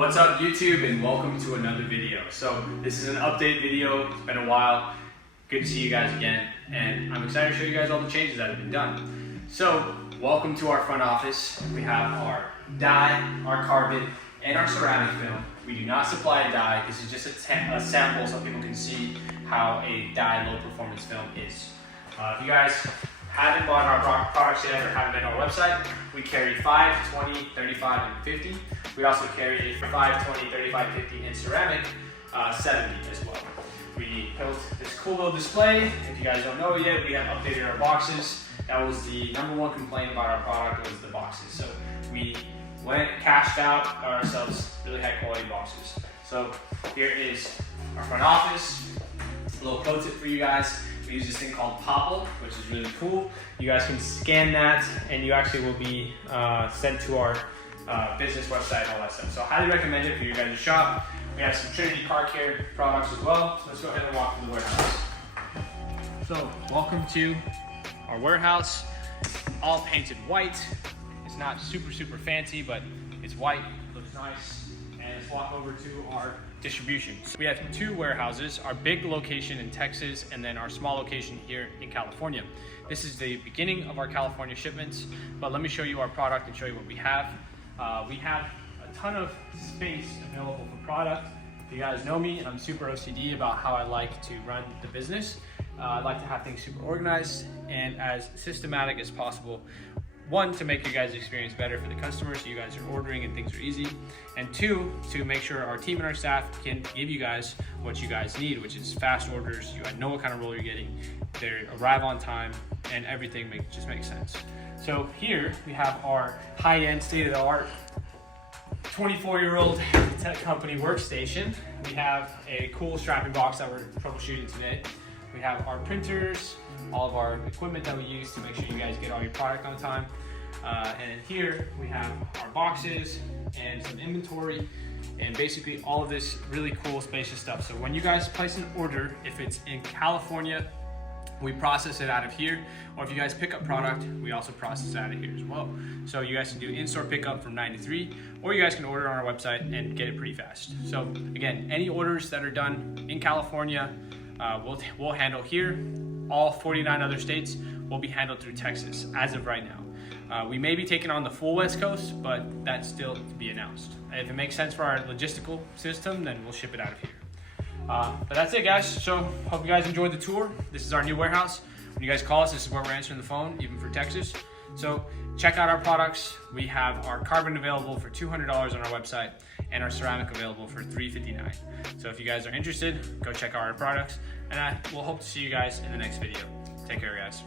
What's up YouTube, and welcome to another video. So this is an update video. It's been a while. Good to see you guys again, and I'm excited to show you guys all the changes that have been done. So welcome to our front office. We have our dye, our carbon, and our ceramic film. We do not supply a dye. This is just a sample so people can see how a dye low performance film is. If you guys haven't bought our products yet or haven't been on our website, we carry 5, 20, 35, and 50. We also carry a 5, 20, 35, 50 in ceramic, 70 as well. We built this cool little display. If you guys don't know it yet, we have updated our boxes. That was the #1 complaint about our product, was the boxes. So we went, cashed out ourselves really high quality boxes. So here is our front office. A little pro tip for you guys. We use this thing called Popple, which is really cool. You guys can scan that and you actually will be sent to our business website and all that stuff. So I highly recommend it for you guys to shop. We have some Trinity car care products as well. So let's go ahead and walk through the warehouse. So welcome to our warehouse, all painted white. It's not super fancy, but it's white, looks nice. And let's walk over to our distribution. So we have 2 warehouses, our big location in Texas and then our small location here in California. This is the beginning of our California shipments, but let me show you our product and show you what we have. We have a ton of space available for product. If you guys know me, I'm super OCD about how I like to run the business. I like to have things super organized and as systematic as possible. 1, to make you guys' experience better for the customers, so you guys are ordering and things are easy. And 2, to make sure our team and our staff can give you guys what you guys need, which is fast orders. You know what kind of roll you're getting. They arrive on time and everything just makes sense. So here we have our high-end, state-of-the-art 24-year-old tech company workstation. We have a cool strapping box that we're troubleshooting today. We have our printers, all of our equipment that we use to make sure you guys get all your product on time. And here we have our boxes and some inventory and basically all of this really cool spacious stuff. So when you guys place an order, if it's in California, we process it out of here, or if you guys pick up product, we also process it out of here as well. So you guys can do in-store pickup from 9 to 3, or you guys can order on our website and get it pretty fast. So again, any orders that are done in California, we'll handle here. All 49 other states will be handled through Texas as of right now. We may be taking on the full West Coast, but that's still to be announced. If it makes sense for our logistical system, then we'll ship it out of here. But that's it, guys. So hope you guys enjoyed the tour. This is our new warehouse. When you guys call us, this is where we're answering the phone, even for Texas. So check out our products. We have our carbon available for $200 on our website and our ceramic available for $359. So if you guys are interested, go check out our products, and we'll hope to see you guys in the next video. Take care, guys.